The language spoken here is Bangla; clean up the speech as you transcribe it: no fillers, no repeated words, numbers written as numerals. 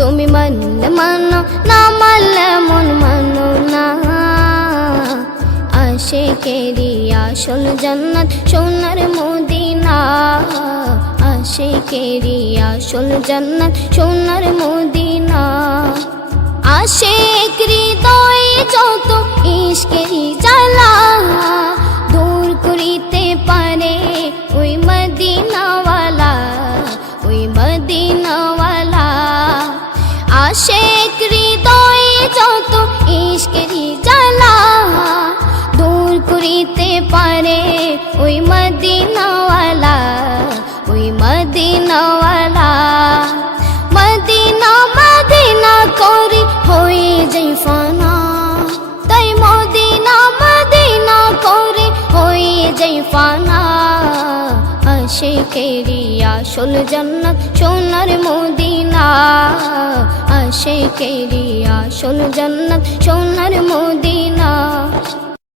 তুমি মানলে মানো, না মানলে মন মানো না। আশিকেরি আসল জান্নাত সোনার মদিনা, আশিকেরি আসল জান্নাত সোনার মদিনা। আশিক হৃদয়ে যত ইশকেরি জ্বালা দূর করিতে পারে ওই মদিনাওয়ালা, ওই মদিনাওয়ালা। আশিক হৃদয়ে যত ইশকেরি জ্বালা দূর করিতে পারে ওই মদিনাওয়ালা, ওই মদিনাওয়ালা। মদিনা মদিনা করে হয়ে যাই ফানা, তাই মদিনা মদিনা করে হয়ে যাই ফানা। আশিকেরি আসল জান্নাত সোনার মদিনা, আশিকেরি আসল জান্নাত সোনার মদিনা।